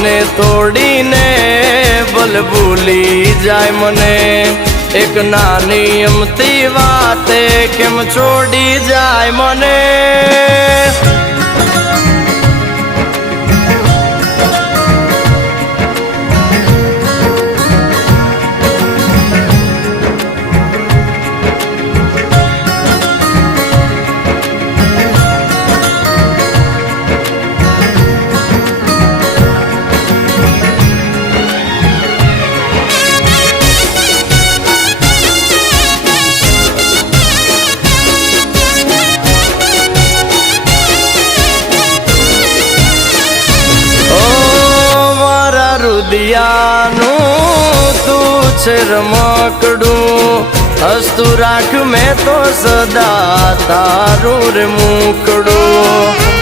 મને તોડીને ભલ ભૂલી જાય મને એક નાની અમતી વાતે કેમ છોડી જાય મને દિયાનું તું છે રમકડું હસતું રાખ મેં તો સદા તારું રે મુકડું